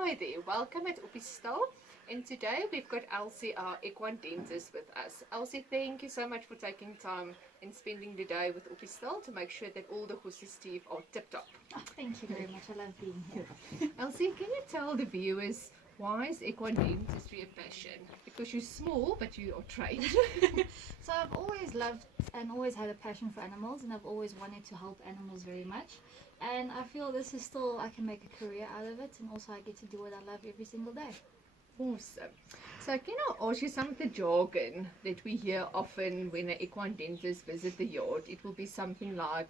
Hi there, welcome at Oppistal. And today we've got Elsie, our equine dentist, with us. Elsie, thank you so much for taking time and spending the day with Oppistal to make sure that all the horses' teeth are tip-top. Oh, thank you very much. I love being here. Elsie, can you tell the viewers why is equine dentistry a passion? Because you're small, but you are trained. So I've always loved and always had a passion for animals, and I've always wanted to help animals very much. And I feel this is still, I can make a career out of it, and also I get to do what I love every single day. Awesome. So can I ask you some of the jargon that we hear often when an equine dentist visit the yard? It will be something like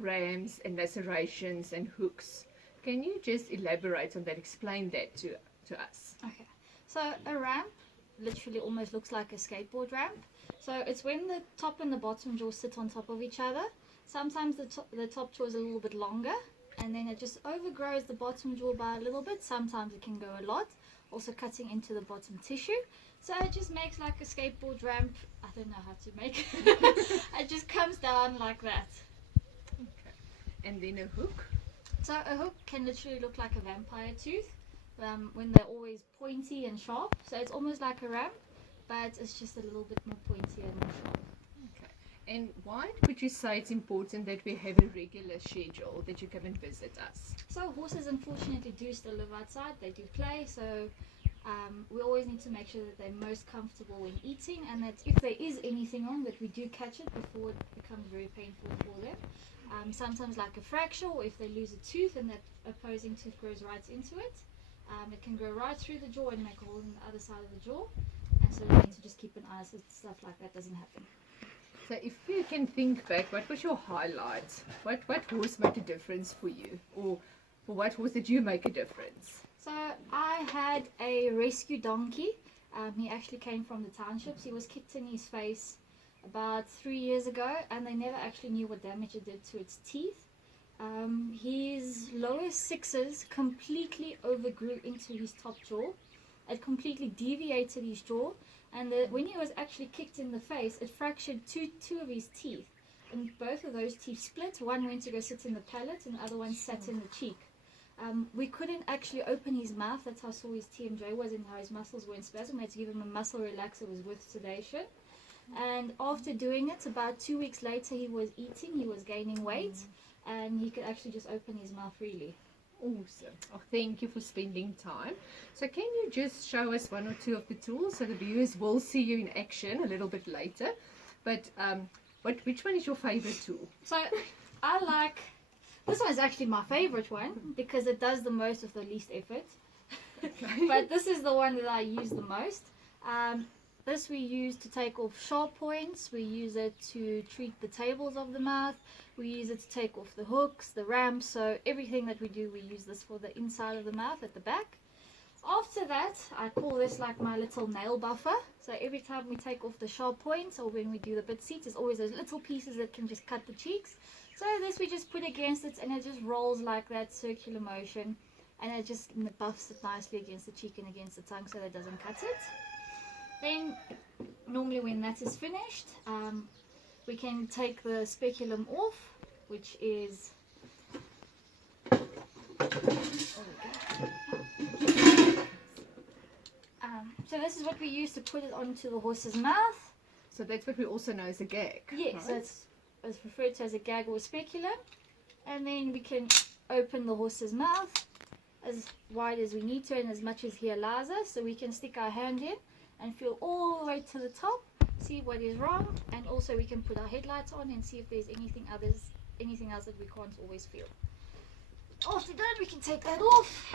rams and lacerations and hooks. Can you just elaborate on that, explain that to us? Okay. So a ramp literally almost looks like a skateboard ramp. So it's when the top and the bottom jaw sit on top of each other. Sometimes the top jaw is a little bit longer, and then it just overgrows the bottom jaw by a little bit. Sometimes it can go a lot, also cutting into the bottom tissue. So it just makes like a skateboard ramp. I don't know how to make it. It just comes down like that. Okay. And then a hook? So a hook can literally look like a vampire tooth when they're always pointy and sharp. So it's almost like a ramp, but it's just a little bit more pointy and more sharp. And why would you say it's important that we have a regular schedule that you come and visit us? So horses unfortunately do still live outside, they do play, so we always need to make sure that they're most comfortable when eating, and that if there is anything wrong, that we do catch it before it becomes very painful for them. Sometimes like a fracture, or if they lose a tooth and that opposing tooth grows right into it, it can go right through the jaw and make a hole in the other side of the jaw, and so we need to just keep an eye so stuff like that doesn't happen. So if you can think back, what was your highlight? What horse made a difference for you? Or for what horse did you make a difference? So I had a rescue donkey. He actually came from the townships. He was kicked in his face about 3 years ago, and they never actually knew what damage it did to its teeth. His lower sixes completely overgrew into his top jaw. It completely deviated his jaw, and when he was actually kicked in the face, it fractured two of his teeth, and both of those teeth split. One went to go sit in the palate, and the other one sat in the cheek. We couldn't actually open his mouth. That's how sore his TMJ was and how his muscles were in spasm. We had to give him a muscle relaxer with sedation. And after doing it, about 2 weeks later, he was eating, he was gaining weight, and he could actually just open his mouth freely. Awesome. Oh, thank you for spending time. So can you just show us one or two of the tools so the viewers will see you in action a little bit later? But which one is your favorite tool? So I like, this one is actually my favorite one because it does the most with the least effort. Okay. But this is the one that I use the most. This we use to take off sharp points. We use it to treat the tables of the mouth. We use it to take off the hooks, the ramps. So everything that we do, we use this for the inside of the mouth at the back. After that, I call this like my little nail buffer. So every time we take off the sharp points, or when we do the bit seats, there's always those little pieces that can just cut the cheeks. So this we just put against it, and it just rolls like that, circular motion, and it just buffs it nicely against the cheek and against the tongue so that it doesn't cut it. Then normally when that is finished, we can take the speculum off, which is so this is what we use to put it onto the horse's mouth. So that's what we also know as a gag. Yes, right? that's referred to as a gag or a speculum. And then we can open the horse's mouth as wide as we need to and as much as he allows us. So we can stick our hand in and feel all the way to the top, see what is wrong, and also we can put our headlights on and see if there's anything else that we can't always feel. After that, we can take that off.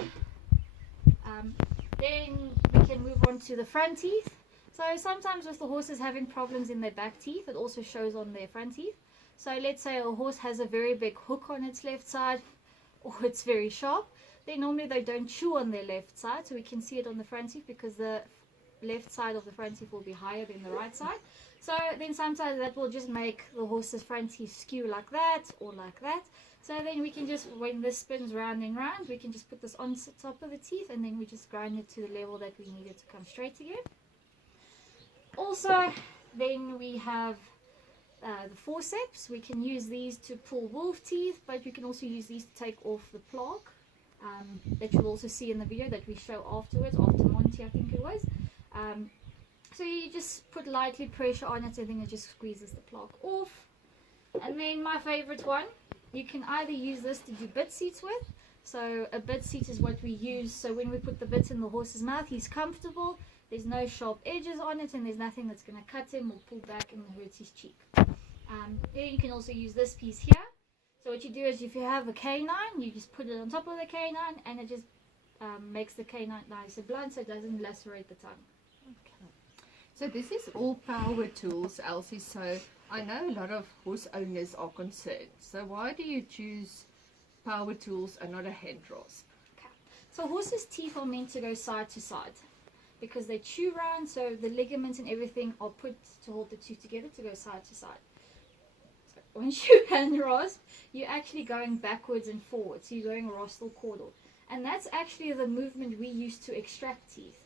Then we can move on to the front teeth. So sometimes with the horses having problems in their back teeth, it also shows on their front teeth. So let's say a horse has a very big hook on its left side, or it's very sharp. Then normally they don't chew on their left side, so we can see it on the front teeth because the left side of the front teeth will be higher than the right side. So then sometimes that will just make the horse's front teeth skew like that or like that. So then we can just, when this spins round and round, we can just put this on top of the teeth, and then we just grind it to the level that we need it to come straight again. Also, then we have the forceps. We can use these to pull wolf teeth, but you can also use these to take off the plaque that you'll also see in the video that we show afterwards, after Monty I think it was. So you just put lightly pressure on it and then it just squeezes the plaque off. And then my favorite one, you can either use this to do bit seats with. So a bit seat is what we use, so when we put the bit in the horse's mouth, he's comfortable, there's no sharp edges on it, and there's nothing that's going to cut him or pull back and hurt his cheek. Then you can also use this piece here. So what you do is if you have a canine, you just put it on top of the canine, and it just makes the canine nice and blunt so it doesn't lacerate the tongue. Okay. So this is all power tools, Elsie, so I know a lot of horse owners are concerned. So why do you choose power tools and not a hand rasp? Okay. So horses' teeth are meant to go side to side because they chew round, so the ligaments and everything are put to hold the tooth together to go side to side. So once you hand rasp, you're actually going backwards and forwards. So you're going rostral caudal. And that's actually the movement we use to extract teeth,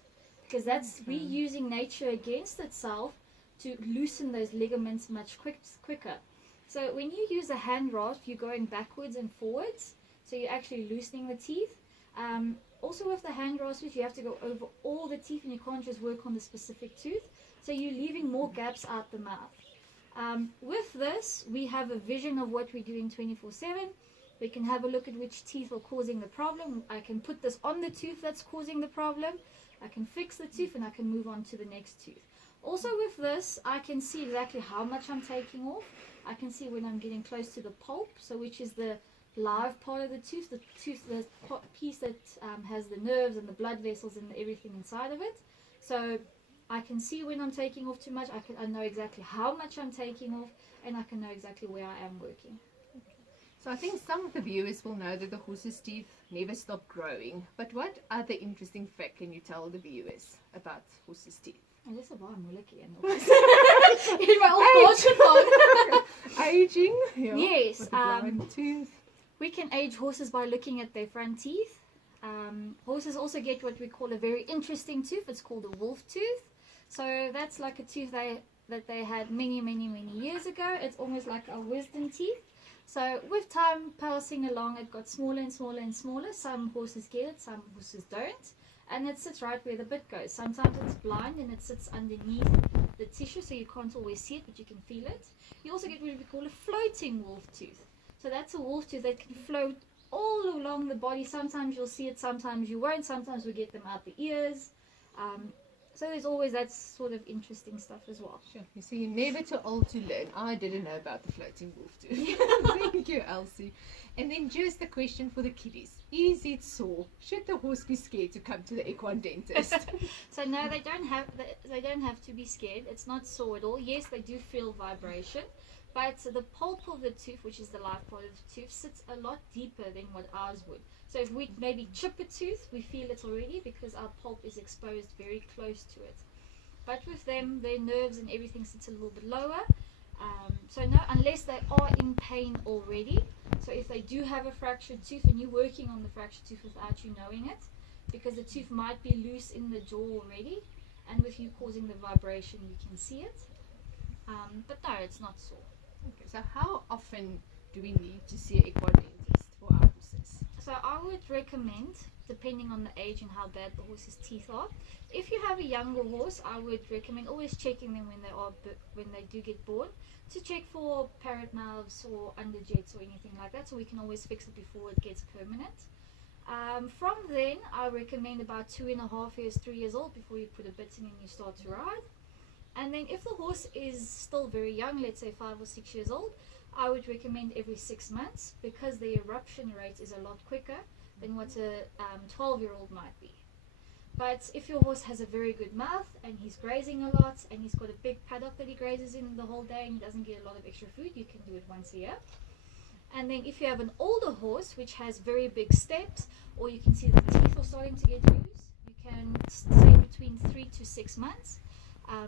because that's we using nature against itself to loosen those ligaments much quicker. So when you use a hand rasp, you're going backwards and forwards, so you're actually loosening the teeth. Also with the hand rasps, you have to go over all the teeth and you can't just work on the specific tooth, so you're leaving more gaps out the mouth. With this, we have a vision of what we're doing 24/7. We can have a look at which teeth are causing the problem. I can put this on the tooth that's causing the problem. I can fix the tooth and I can move on to the next tooth. Also with this, I can see exactly how much I'm taking off. I can see when I'm getting close to the pulp, so which is the live part of the piece that has the nerves and the blood vessels and everything inside of it. So I can see when I'm taking off too much. I know exactly how much I'm taking off, and I can know exactly where I am working. So I think some of the viewers will know that the horse's teeth never stop growing. But what other interesting fact can you tell the viewers about horse's teeth? En dis 'n baie moeilike een. In my off Aging. Yeah. Yes. With the blind tooth. We can age horses by looking at their front teeth. Horses also get what we call a very interesting tooth. It's called a wolf tooth. So that's like a tooth that they had many years ago. It's almost like a wisdom teeth. So with time passing along, it got smaller and smaller and smaller. Some horses get it, some horses don't. And it sits right where the bit goes. Sometimes it's blind and it sits underneath the tissue, so you can't always see it, but you can feel it. You also get what we call a floating wolf tooth. So that's a wolf tooth that can float all along the body. Sometimes you'll see it, sometimes you won't. Sometimes we get them out the ears. So there's always that sort of interesting stuff as well. Sure. You see, you're never too old to learn. I didn't know about the floating wolf tooth. Thank you, Elsie. And then just a question for the kiddies. Is it sore? Should the horse be scared to come to the equine dentist? So no, they don't have to be scared. It's not sore at all. Yes, they do feel vibration, but the pulp of the tooth, which is the live part of the tooth, sits a lot deeper than what ours would. So if we maybe chip a tooth, we feel it already because our pulp is exposed very close to it. But with them, their nerves and everything sits a little bit lower. So no, unless they are in pain already. So if they do have a fractured tooth and you're working on the fractured tooth without you knowing it, because the tooth might be loose in the jaw already, and with you causing the vibration, you can see it. But no, it's not sore. Okay, so how often do we need to see an equine dentist for our horses? So I would recommend, depending on the age and how bad the horse's teeth are, if you have a younger horse, I would recommend always checking them when they do get born, to check for parrot mouths or underjets or anything like that, so we can always fix it before it gets permanent. From then, I recommend about 2.5 years, 3 years old before you put a bit in and you start to ride. And then if the horse is still very young, let's say 5 or 6 years old, I would recommend every 6 months, because the eruption rate is a lot quicker than what a 12-year-old might be. But if your horse has a very good mouth and he's grazing a lot and he's got a big paddock that he grazes in the whole day and he doesn't get a lot of extra food, you can do it once a year. And then if you have an older horse which has very big steps, or you can see that the teeth are starting to get loose, you can say between 3 to 6 months,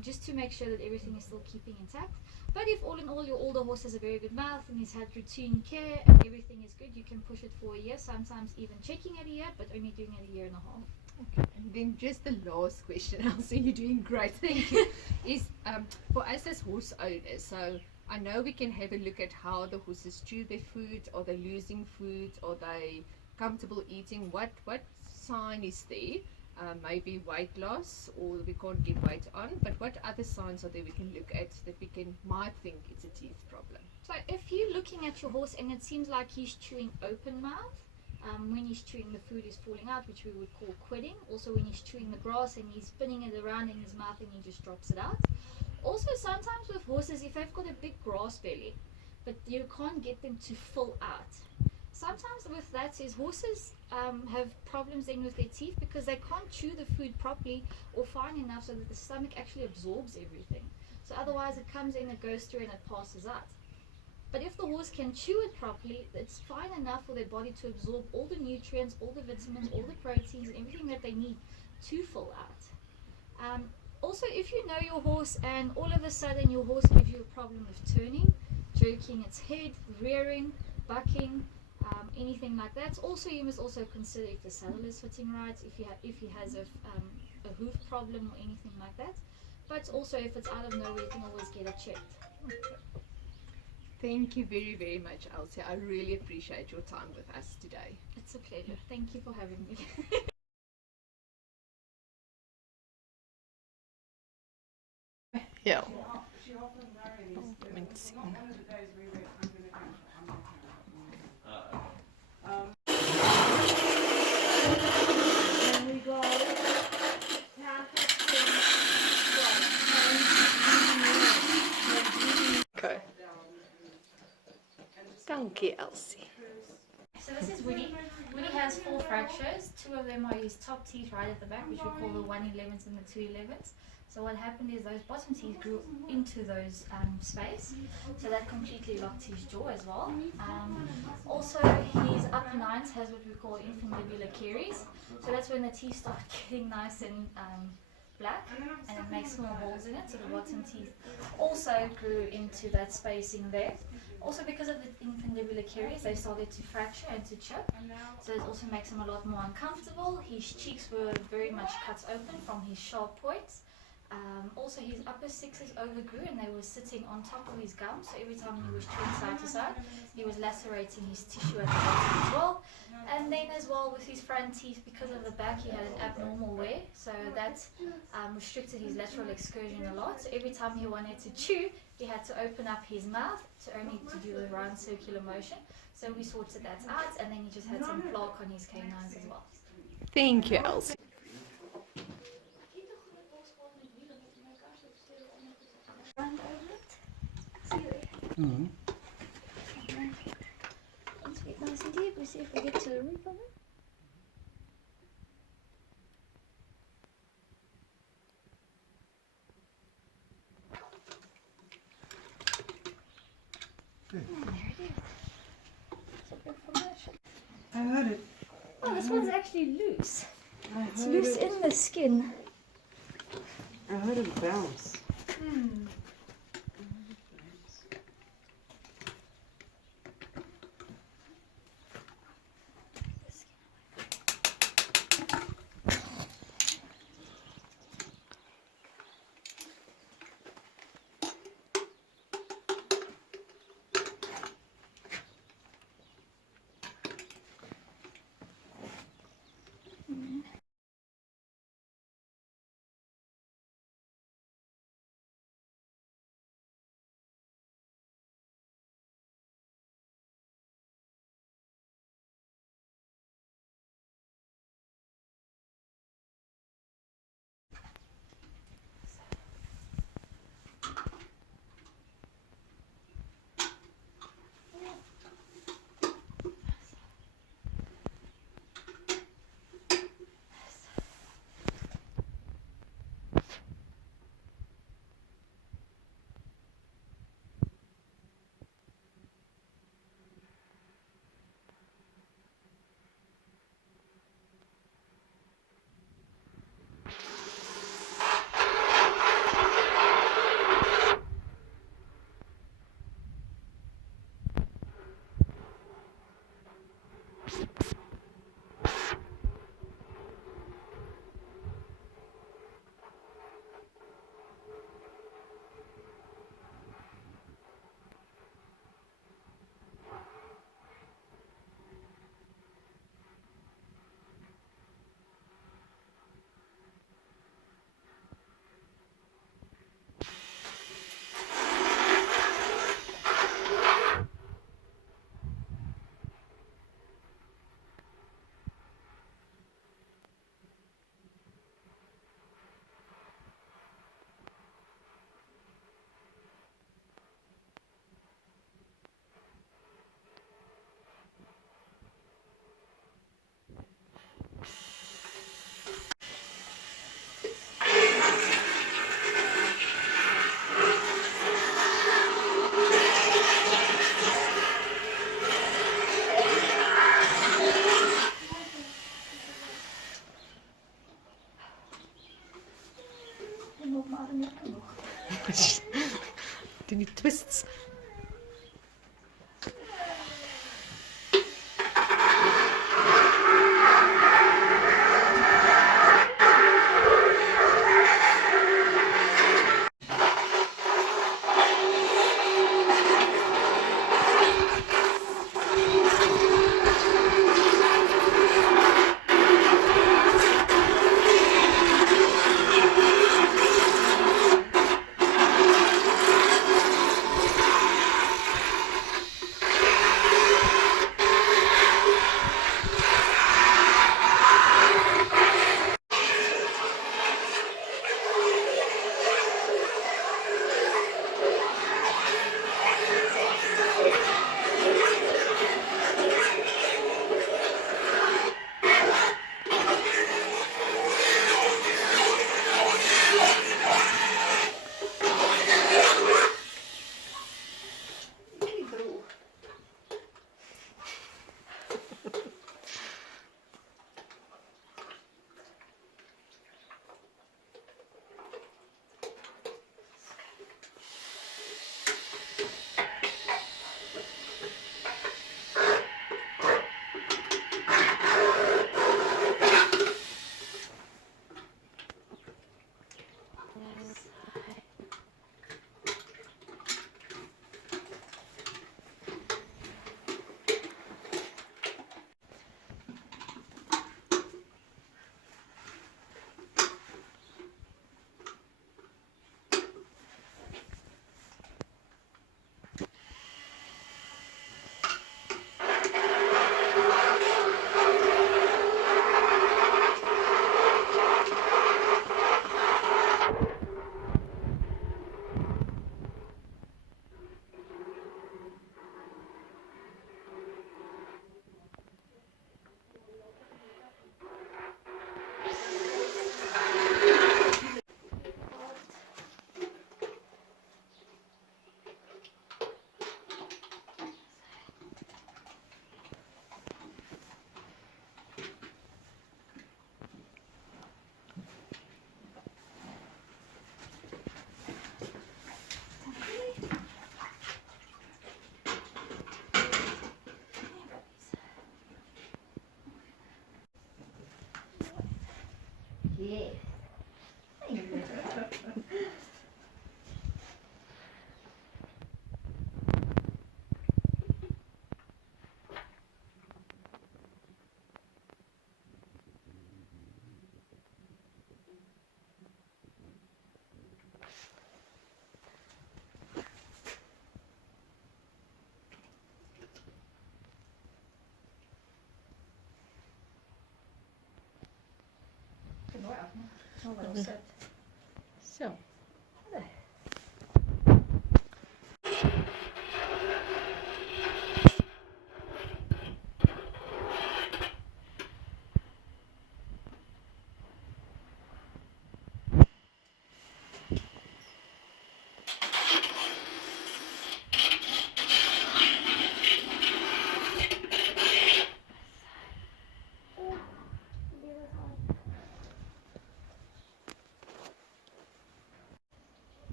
just to make sure that everything is still keeping intact. But if all in all your older horse has a very good mouth and he's had routine care and everything is good, you can push it for a year, sometimes even checking at a year, but only doing it 1.5 years. Okay, and then just the last question, Elsie, you're doing great, thank you, is for us as horse owners, so I know we can have a look at how the horses chew their food, are they losing food, are they comfortable eating, what sign is there? Maybe weight loss, or we can't get weight on, but what other signs are there we can look at that we might think it's a teeth problem? So if you're looking at your horse and it seems like he's chewing open mouth, when he's chewing the food is falling out, which we would call quitting. Also when he's chewing the grass and he's spinning it around in his mouth and he just drops it out. Also sometimes with horses, if they've got a big grass belly, but you can't get them to fill out. Sometimes with that is horses have problems then with their teeth because they can't chew the food properly or fine enough so that the stomach actually absorbs everything. So otherwise it comes in, it goes through and it passes out. But if the horse can chew it properly, it's fine enough for their body to absorb all the nutrients, all the vitamins, all the proteins, and everything that they need to fill out. Also, if you know your horse and all of a sudden your horse gives you a problem with turning, jerking its head, rearing, bucking, anything like that. Also, you must also consider if the saddle is fitting right, if he has a hoof problem or anything like that. But also, if it's out of nowhere, you can always get it checked. Thank you very, very much, Elsie. I really appreciate your time with us today. It's a pleasure. Thank you for having me. Yeah. Okay. Dankie, Elsie. So this is Woody. Woody has 4 fractures. 2 of them are his top teeth right at the back, which we call the 111s and the 211s. So what happened is those bottom teeth grew into those space, so that completely locked his jaw as well. Also, his upper nines has what we call infundibular caries. So that's when the teeth start getting nice and black, and it makes small holes in it. So the bottom teeth also grew into that spacing there. Also, because of the infundibular caries, they started to fracture and to chip. So it also makes him a lot more uncomfortable. His cheeks were very much cut open from his sharp points. Also, his upper sixes overgrew and they were sitting on top of his gums. So every time he was chewing side to side, he was lacerating his tissue at the bottom as well. And then as well with his front teeth, because of the back, he had an abnormal wear. So that restricted his lateral excursion a lot. So every time he wanted to chew, he had to open up his mouth to do the round circular motion. So we sorted that out, and then he just had some plaque on his canines as well. Thank you, Elsie. Once we get nice and deep, we see if we get to the root of it. There it is. So good for much. I heard it. Oh, this one's actually loose. It's heard loose it. in the skin. I heard it bounce. twists. Yes. Oh, well, sit.